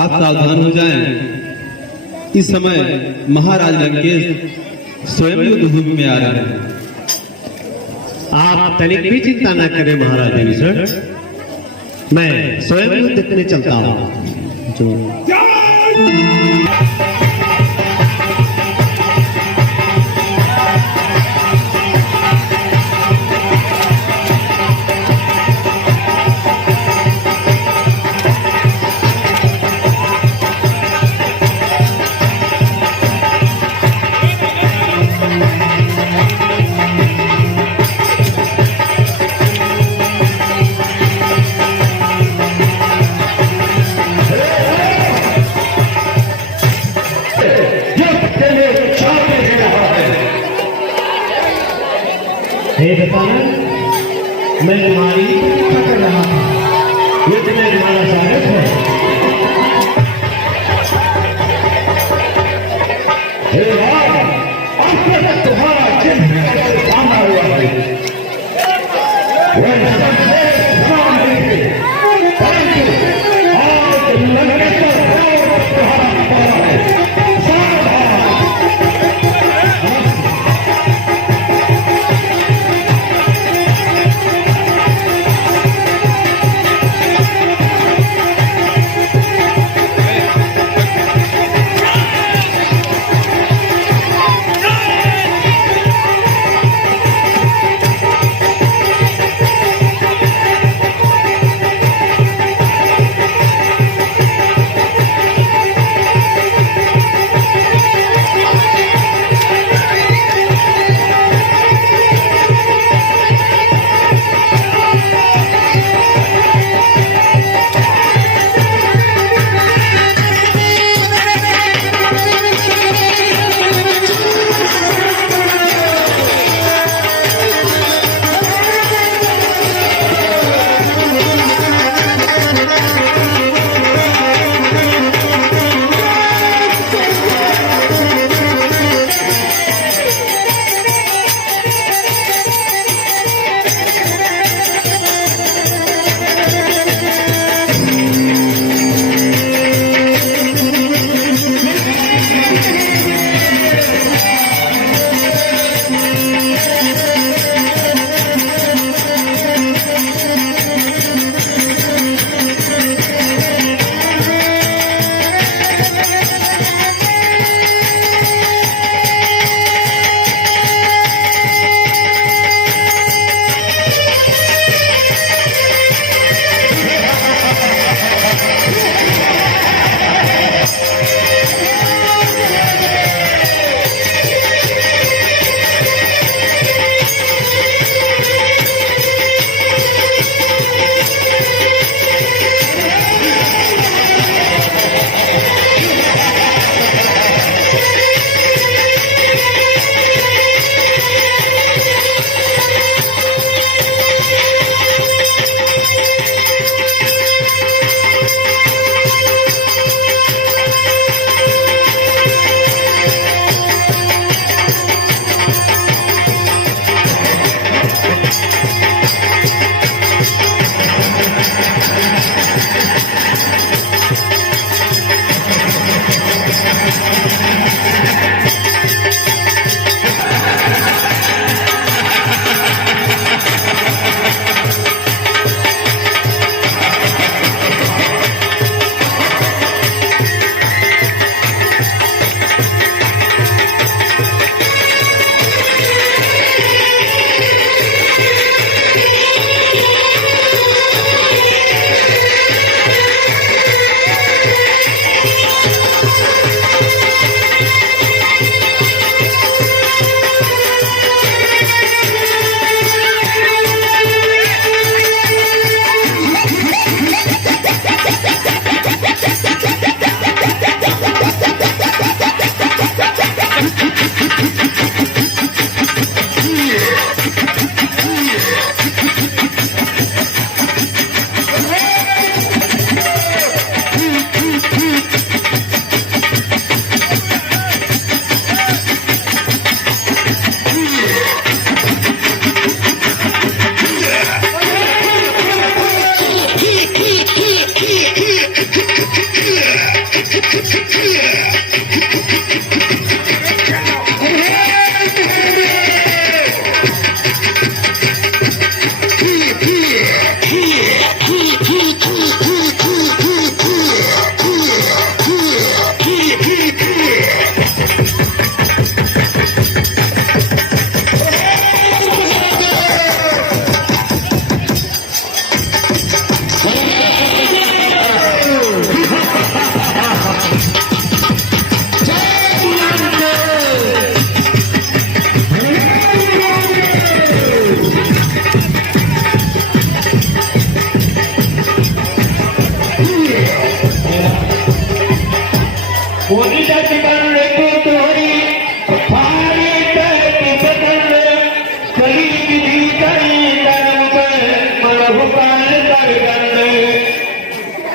आप सावधान हो जाएं। इस समय महाराज लंकेश स्वयं युद्ध भूमि में आ रहे हैं। आप तनिक भी चिंता न करें महाराज विभीषण, मैं स्वयं युद्ध देखने चलता हूँ। जो मैं तुम्हारी प्रतीक्षा कर रहा था, ये तुम्हें तुम्हारा स्वागत है। हे राम, अब तक तुम्हारा चिन्ह सामना हुआ है। वह संदेश सुना नहीं थे, परंतु आज लंकेश्वर तुम्हारा पारा है। सावधान।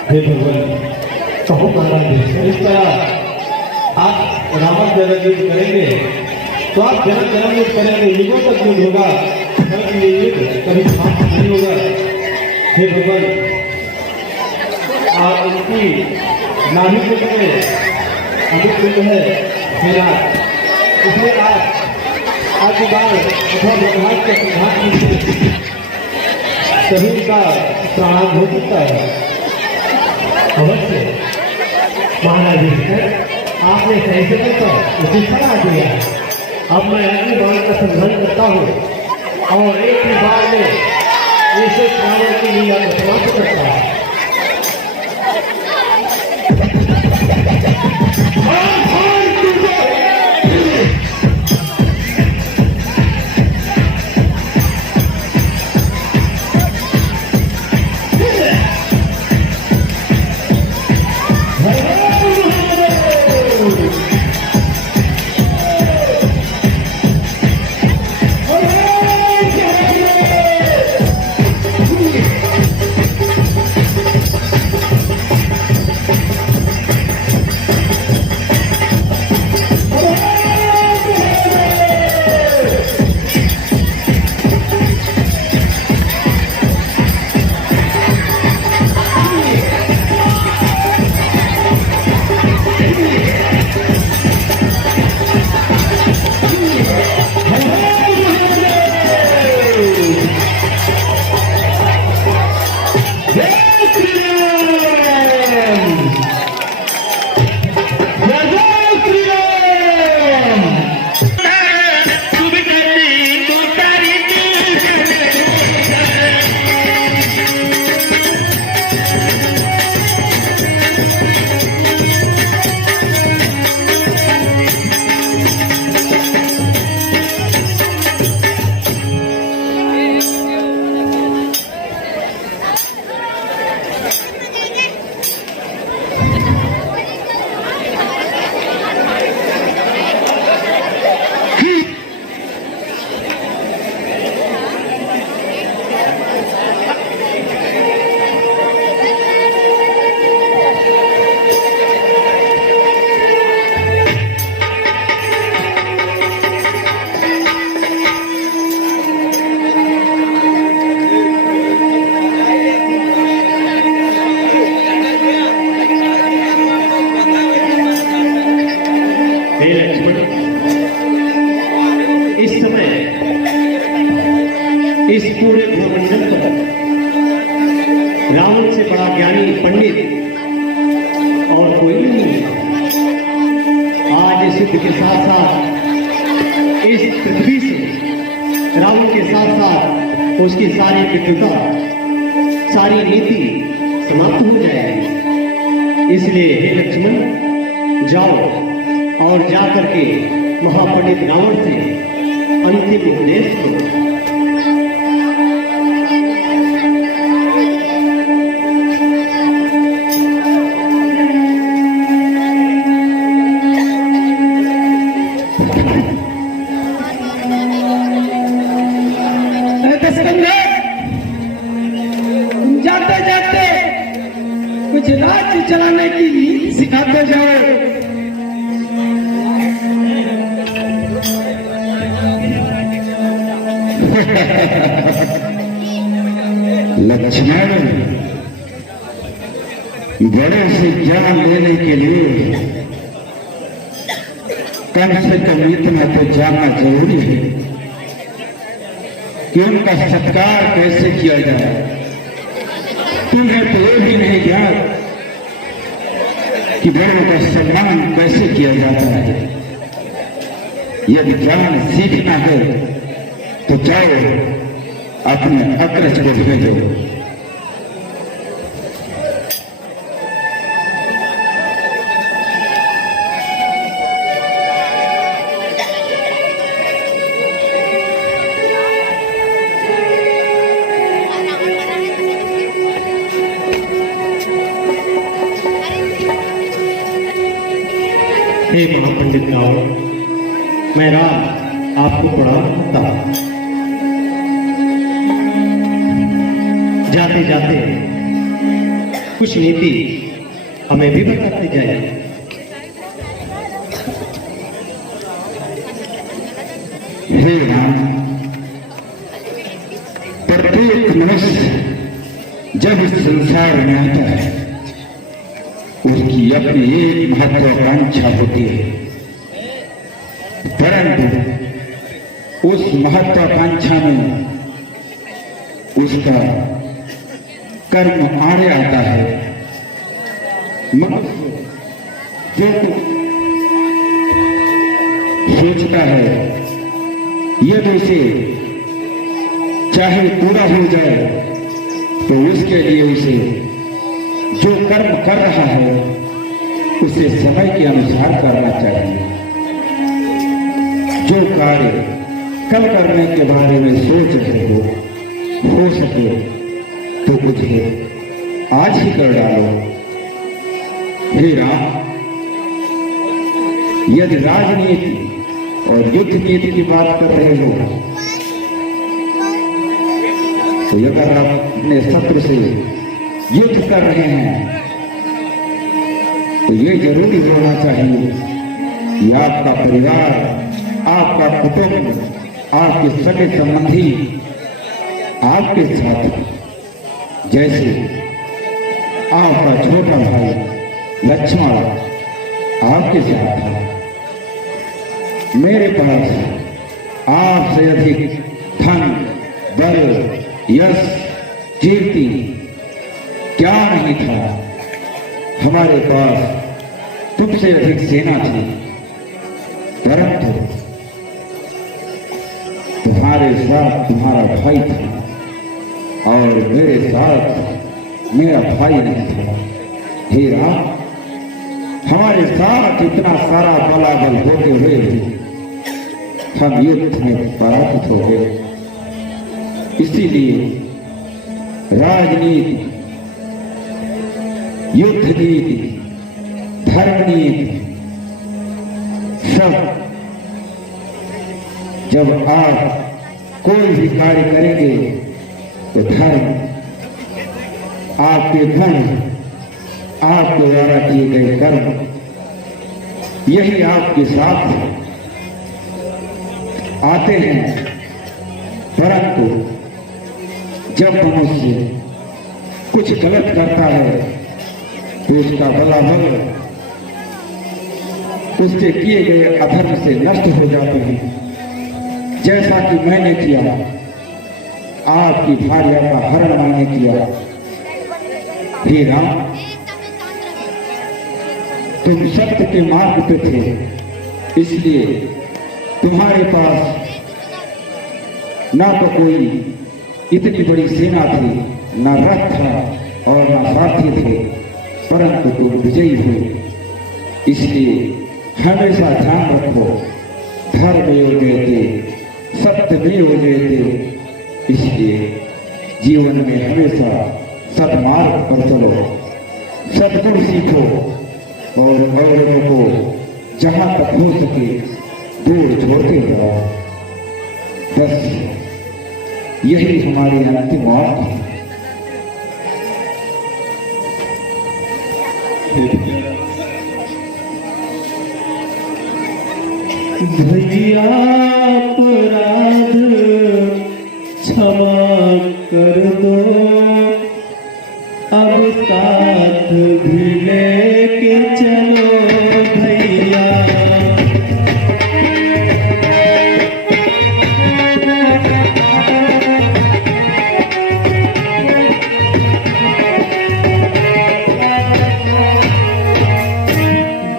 हे भगवान कहो महाराज इस तरह आप रावण जन्म युद्ध करेंगे तो आप जन्म युद्ध करेंगे युगों तक युद्ध होगा कभी ये युद्ध कभी समाप्त नहीं होगा। हे भगवान आप उनकी नाभि के लिए अमृत पिंड है मेरा इसलिए आप आपके बाद अथवा भगवान के सिद्धांत में सभी का प्राण हो सकता है। अवश्य महाराज आपने सही समय पर उसे सलाह दिया। अब मैं अग्नि बाण का संघर्ष करता हूँ और एक ही बार में ऐसे रावण की लीला को समाप्त करता हूँ। इस पूरे भूमंडल पर रावण से बड़ा ज्ञानी पंडित और कोई नहीं है। आज इस युद्ध के साथ साथ इस पृथ्वी से रावण के साथ साथ उसकी सारी विद्वता, सारी नीति समाप्त हो जाएगी। इसलिए हे लक्ष्मण, जाओ और जाकर के महापंडित रावण से अंतिम उपदेश करो। जाते जाते कुछ राज्य चलाने की नीति सिखाते जाओ। लक्ष्मण, बड़े बेटों से जान लेने के लिए कम से कम इतना तो जानना जरूरी है कि उनका सत्कार कैसे किया जाए। तुम्हें तो ये भी नहीं ज्ञात कि बड़ों का सम्मान कैसे किया जाता है। यदि ज्ञान सीखना है तो जाओ अपने अग्रज को भेजो। हे महापंडित राव, मैं राम आपको पढ़ाता। जाते जाते कुछ नीति हमें भी बताते जाए। हे राम, प्रत्येक मनुष्य जब इस संसार में आता है उसकी अपनी एक महत्वाकांक्षा होती है, परंतु उस महत्वाकांक्षा में उसका कर्म आड़े आता है। मनुष्य जो सोचता है यदि उसे चाहे पूरा हो जाए तो उसके लिए उसे जो कर्म कर रहा है उसे समय के अनुसार करना चाहिए। जो कार्य कल करने के बारे में सोच रहे हो सके तो उसे आज ही कर डालो। हे राम, यदि राजनीति और युद्ध नीति की बात कर रहे हो तो अगर आप अपने शत्रु से युद्ध कर रहे हैं तो ये जरूरी होना चाहिए कि आपका परिवार, आपका कुटुंब, आपके सगे संबंधी आपके साथ, जैसे आपका छोटा भाई लक्ष्मण आपके साथ था। मेरे पास आपसे अधिक धन, बल, यश, कीर्ति क्या नहीं था। हमारे पास तुमसे अधिक सेना थी, परंतु तुम्हारे साथ तुम्हारा भाई था और मेरे साथ मेरा भाई नहीं था। हे राम, हमारे साथ इतना सारा बलाबल होते हुए भी हम युद्ध में पराजित हो गए। इसीलिए राजनीति, युद्ध नीति, धर्म नीति सब जब आप कोई भी कार्य करेंगे तो धर्म, आपके धन, आपके द्वारा किए गए कर्म, यही आपके साथ आते हैं। परंतु जब मनुष्य कुछ गलत करता है तो उसका बलाबल उसके किए गए अधर्म से नष्ट हो जाते हैं। जैसा कि मैंने किया, आपकी भार्या का हरण मैंने किया। हे राम, तुम सत्य के मार्ग पे थे, इसलिए तुम्हारे पास ना तो कोई इतनी बड़ी सेना थी, ना रथ था और ना साथी थे, परंतु तुम विजयी हुए। इसलिए हमेशा ध्यान रखो, धर्म योग देते, सत्य भी हो देते। इसलिए जीवन में हमेशा सदमार्ग पर चलो, सदगुण सीखो और औरों को जहां तक हो सके दूर छोड़ते रहो। बस यही हमारी अंतिम बात है। भैया अपराध क्षमा कर दो, अब साथ भी ले लेके चलो भैया।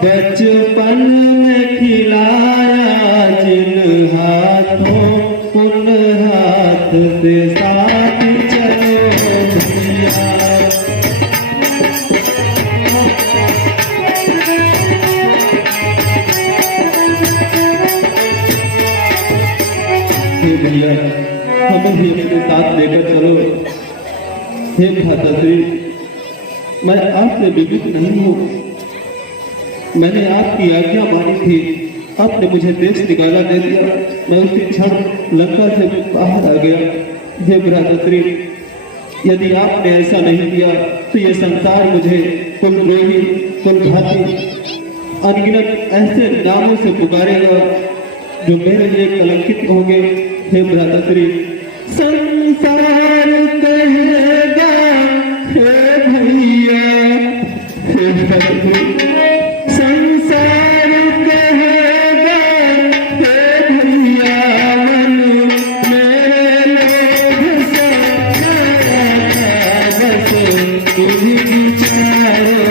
बचपन में खिलाया जिन हाथों उन हाथ से साथ चलो भैया। हे भैया, हमें भी अपने साथ लेकर चलो। हे भ्राताश्री, मैं आपसे विमुख नहीं हूँ। मैंने आपकी आज्ञा मानी थी, आपने मुझे देश निकाला दे दिया, मैं उसी क्षण लंका से बाहर आ गया। हे भ्राताश्री, यदि आपने ऐसा नहीं किया तो ये संसार मुझे कुलद्रोही, कुलघाती, अनगिनत ऐसे नामों से पुकारेगा जो मेरे लिए कलंकित होंगे। हे भ्राताश्री, संसार कहेगा हे भैया, हे भ्राताश्री, संसार कहेगा हे भैया, मन मेरे लोग बस इन्हीं विचारों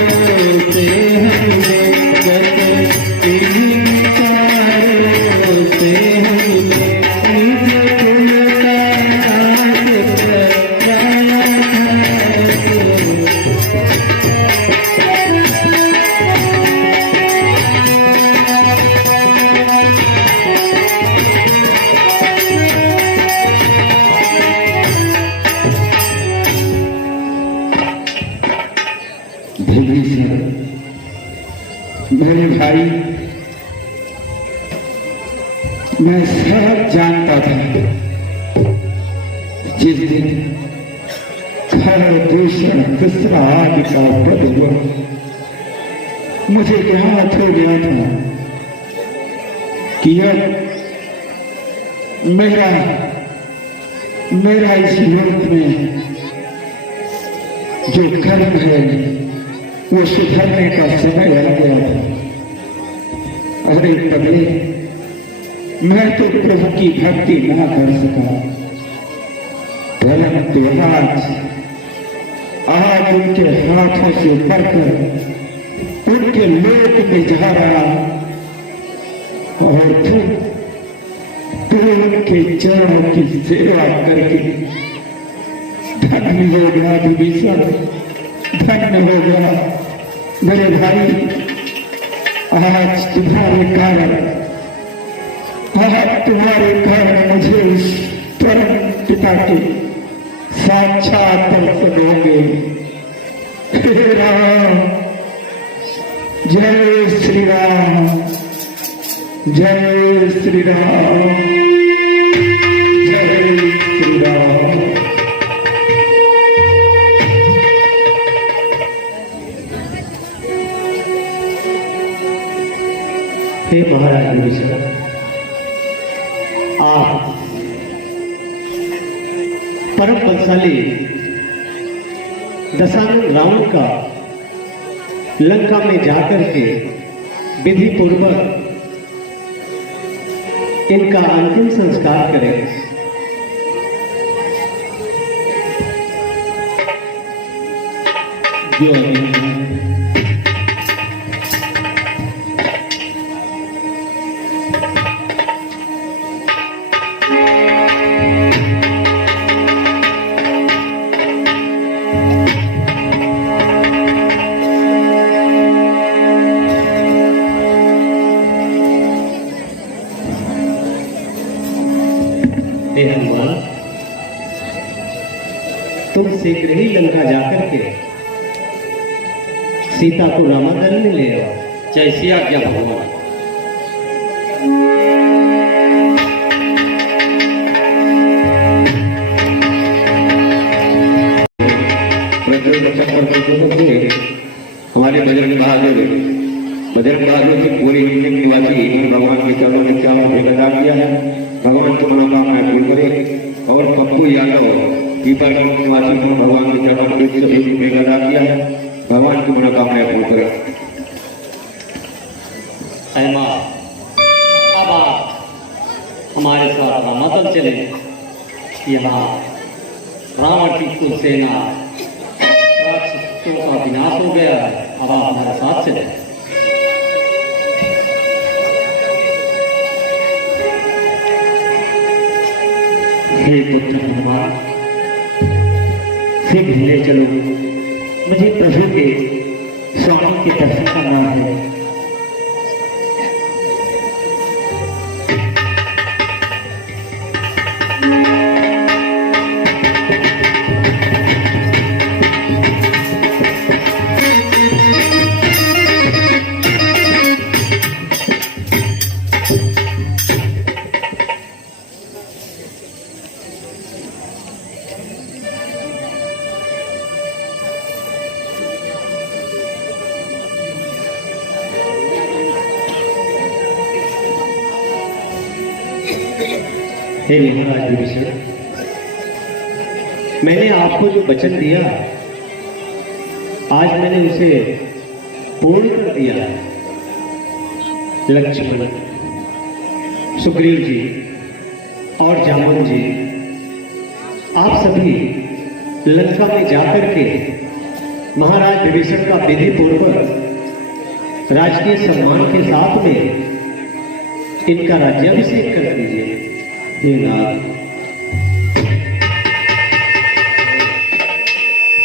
से हमने, बस इन्हीं विचारों से हमने निज खुलता हाथ बनाया विभीषण, मेरे भाई, मैं सब जानता था जिस दिन खर दूषण दूसरा आदि का पद हुआ, मुझे ज्ञात हो गया था कि अब मेरा इस लोक में जो कर्म है वो सुधरने का समय आ गया था। अरे तबले मैं तो प्रभु की भक्ति ना कर सका, परंतु आज उनके हाथों से पढ़कर उनके लोक में जा रहा और तू उनके चरणों की सेवा करके धन्य हो गया विभीषण, धन्य हो गया मेरे भाई। आज तुम्हारे कारण मुझे उस परम पिता के साक्षात दर्शन होंगे। हे राम, जय श्री राम, जय श्री राम, जय श्री राम। हे महाराज विभीषण, आप परम बलशाली दशानन रावण का लंका में जाकर के विधि पूर्वक इनका अंतिम संस्कार करें। हे हनुमान, तुम शीघ्र ही लंका जाकर के सीता को रामादल में ले आओ। जैसी आज्ञा भगवान। हमारे बजरंग बहादुर की पूरी निवासी भगवान के चरणों में क्या भेदा किया है। भगवान की मनोकामना पूरी करे। और पप्पू यादव पीपल निवासी भगवान के चरणों में भेदा किया है। भगवान की मनोकामना पूरी करे। यहाँ रावण की कुल सेना राक्षसों का विनाश हो गया है। अब आप हमारे साथ चले। हे पुत्र हनुमान, शीघ्र ले चलो, मुझे प्रभु के स्वामी के दर्शन करना है। हे महाराज विभीषण, मैंने आपको जो वचन दिया आज मैंने उसे पूर्ण कर दिया है। लक्ष्मण, सुग्रीव जी और जामुन जी, आप सभी लंका में जाकर के महाराज विभीषण का विधि पूर्वक राजकीय सम्मान के साथ में इनका राज्याभिषेक कर दीजिए। हे नाथ,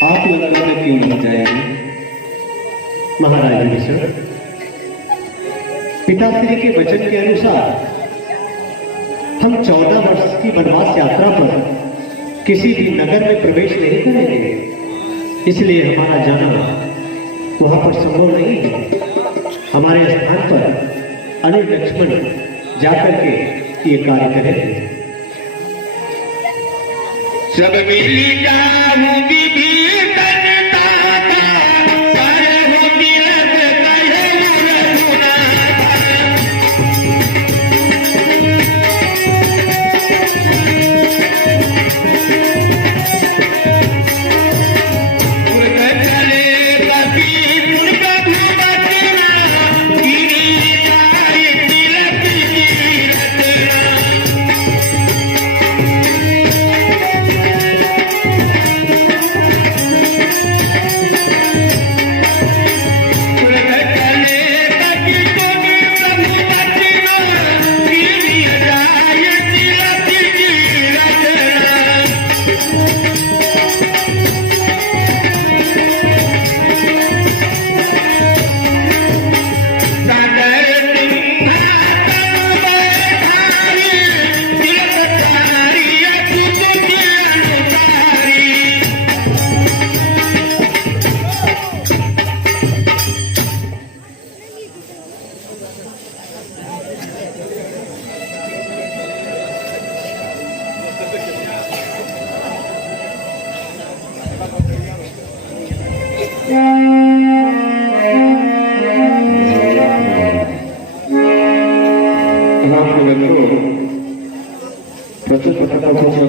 आप लंका में क्यों नहीं जाएंगे? महाराज विभीषण, पिताश्री के वचन के अनुसार हम 14 वर्ष की वनवास यात्रा पर किसी भी नगर में प्रवेश नहीं करेंगे, इसलिए हमारा जाना वहां पर संभव नहीं है। हमारे स्थान पर अनिल लक्ष्मण जाकर के ये कार्य करेंगे। सब मिली जाऊं विभीषण दाता, करहु तिलक कहे रघुनाथा। उनका चले कभी उनका भुवतना, गिरी जाए तिलक की रचना।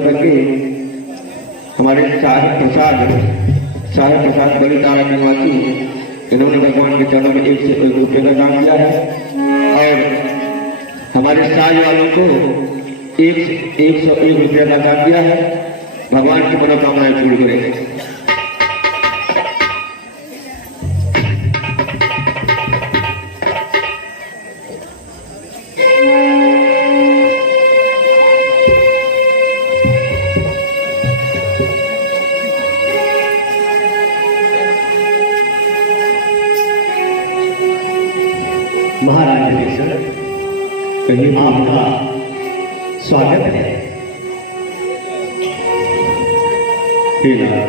करके हमारे साहेब प्रसाद बलिदान निवासी इन्होंने भगवान के चरणों में 1 से 1 रुपये का दान किया है और हमारे साज वालों को 101 रुपये का दान दिया है। भगवान की मनोकामनाएं पूरी करें। महाराज विभीषण, कहीं आपका स्वागत है। हे नाथ,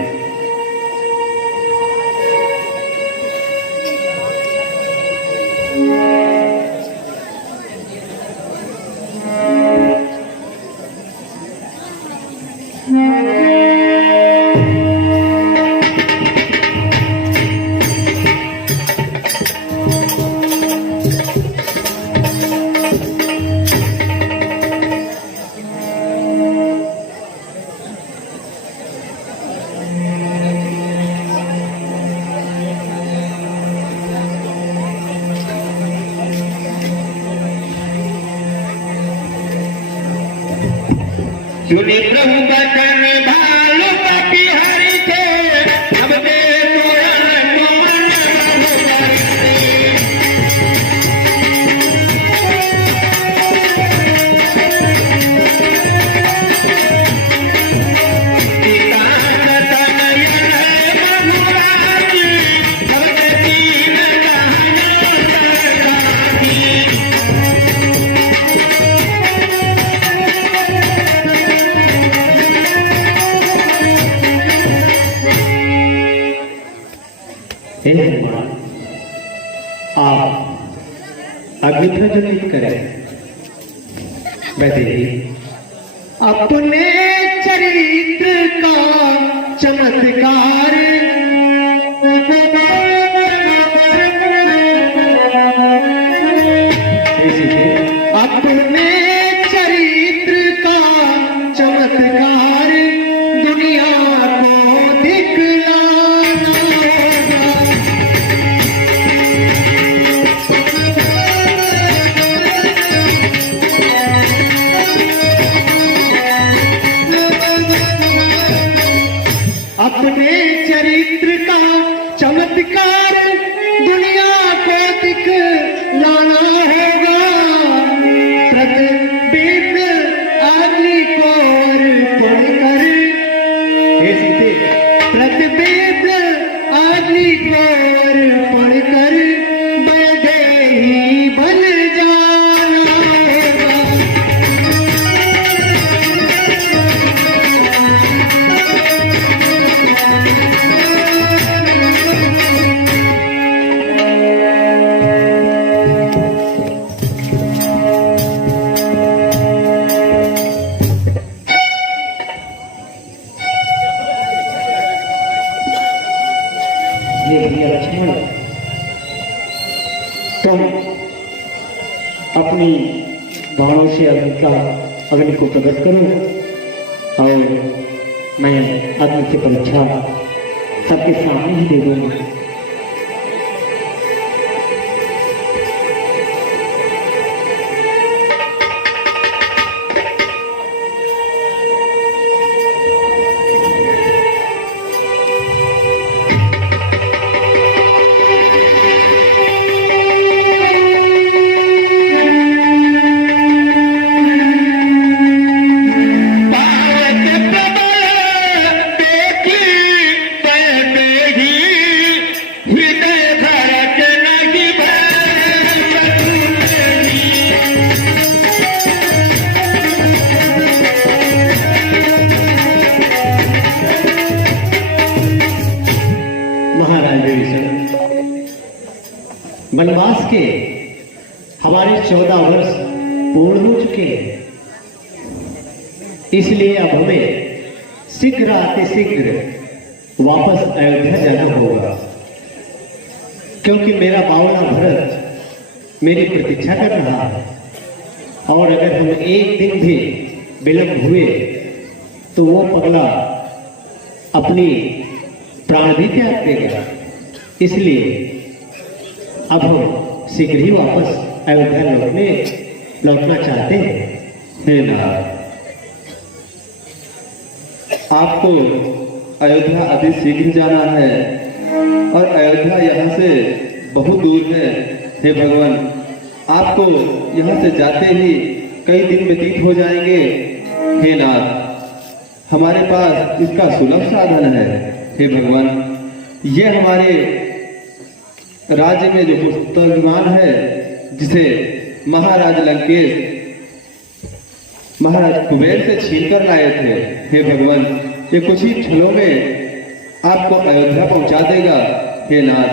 सुने प्रभु बचन भालू पापी हरि थे अब दे मोरन मोहन हे हनुमान, आप अग्नि प्रज्वलित करें। वैदेही, अपने चरित्र का चमत्कार हे सीते, अपने चरित्र का चमत्कार दुनिया को दिखलाना होगा। अपने चरित्र का चमत्कार दुनिया को दिखलाना होगा। प्रतिबिंब अग्नि को अर्पण कर, हे सीते, प्रतिबिंब अग्नि को अर्पण कर वैदेही बन जाना होगा। हे भैया लक्ष्मण, तुम अपनी बाणों से अग्नि को प्रकट करो और मैं अग्नि की परीक्षा सबके सामने ही दे दूंगा। पावक प्रबल देखी वैदेही हृदय धड़क नहीं भरती। महाराज विभीषण, वनवास के हमारे 14 वर्ष पूर्ण हो चुके हैं, इसलिए अब हमें शीघ्र अतिशीघ्र वापस अयोध्या जाना होगा, क्योंकि मेरा बावला भरत मेरी प्रतीक्षा कर रहा है और अगर हम एक दिन भी विलंब हुए तो वो पगला अपनी प्राण भी त्याग देगा। इसलिए अब हम शीघ्र ही वापस अयोध्या लौटना चाहते हैं। हे नाथ, आपको अयोध्या अति शीघ्र जाना है और अयोध्या यहाँ से बहुत दूर है। हे भगवान, आपको यहाँ से जाते ही कई दिन व्यतीत हो जाएंगे। हे नाथ, हमारे पास इसका सुलभ साधन है। हे भगवान, ये हमारे राज्य में जो पुस्तकमान है, जिसे महाराज लंकेश महाराज कुबेर से छीन कर लाए थे, हे भगवान, ये कुछ ही क्षणों में आपको अयोध्या पहुंचा देगा। हे नाथ,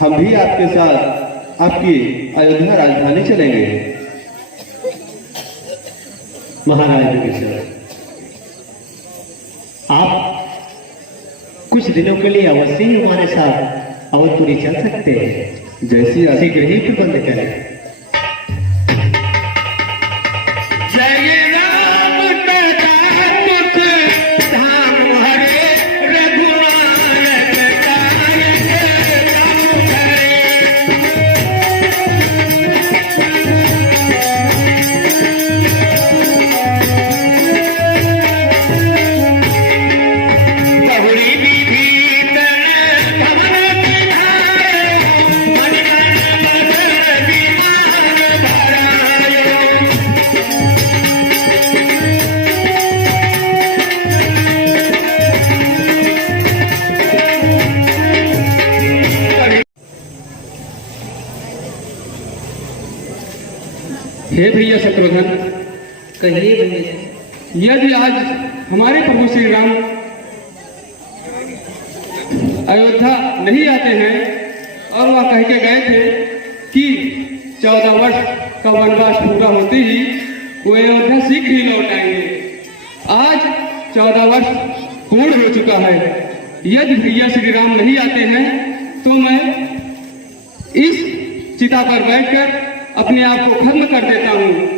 हम भी आपके साथ आपकी अयोध्या राजधानी चलेंगे। महाराज विभीषण, आप कुछ दिनों के लिए अवश्य ही हमारे साथ अवधपुरी चल सकते हैं। जैसी शीघ्र ही प्रबंध करें। जय राम मुख धाम हरे रघुनाथ कारक राम हरे। हे भैया शत्रुघ्न, कहिए भैया। यदि आज हमारे प्रभु श्री राम अयोध्या नहीं आते हैं और वह कह के गए थे कि 14 वर्ष का वनवास पूरा होते ही वो अयोध्या शीघ्र ही लौट आएंगे। आज 14 वर्ष पूर्ण हो चुका है। यदि भैया श्री राम नहीं आते हैं तो मैं इस चिता पर बैठकर अपने आप को खत्म कर देता हूँ।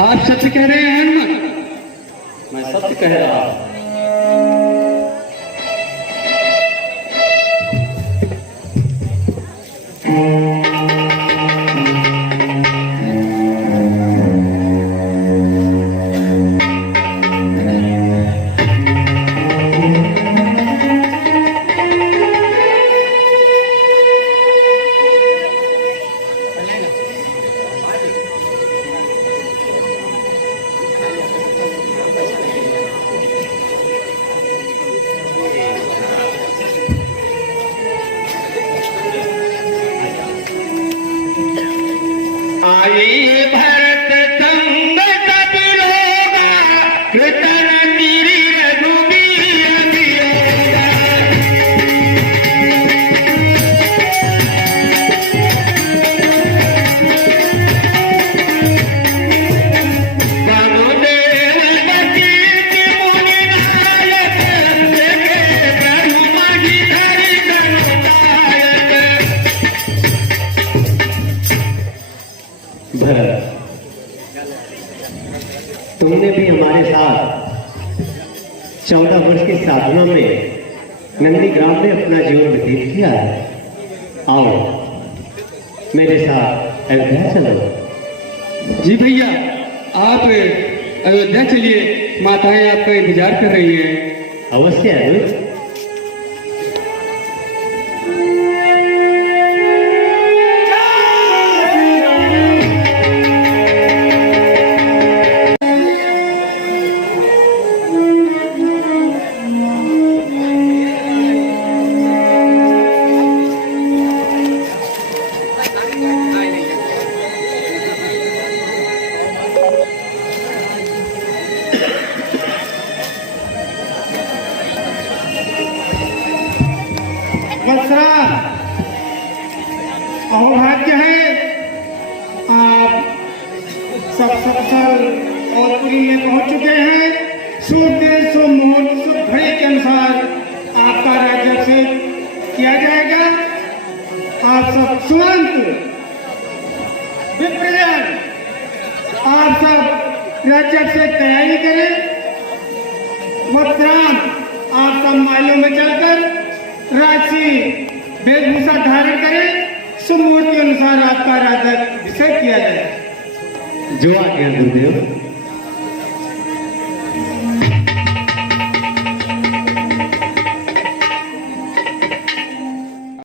आप सत्य कह रहे हैं हनुमान? मैं सत्य कह रहा हूं। आए भरत संग सब लोगा, कृतन गिरि रघुबीर वियोगा। समुदेव कीर्ति मुनि नायक, देखे ब्रह्म जी धरि समुदायक। भरत, तुमने भी हमारे साथ 14 वर्ष की साधना में नंदी ग्राम में अपना जीवन व्यतीत किया है। आओ मेरे साथ अयोध्या चलो। जी भैया, आप अयोध्या चलिए, माताएं आपका इंतजार कर रही हैं। अवश्य अनुज। वत्सरा, अहोभाग्य है आप सब सफल और पुरी में पहुंच चुके हैं। शुभ दिन, शुभ मुहूर्त, शुभ घड़ी के अनुसार आपका राज्याभिषेक किया जाएगा। आप सब सुमंत विप्रजन, आप सब राज्याभिषेक तैयारी करें। वत्सराम, आप सब माइलों में चलकर राजसी वेशभूषा धारण करें। शुभ मुहूर्त के अनुसार आपका राज्याभिषेक किया जाए। जो आज्ञा गुरुदेव।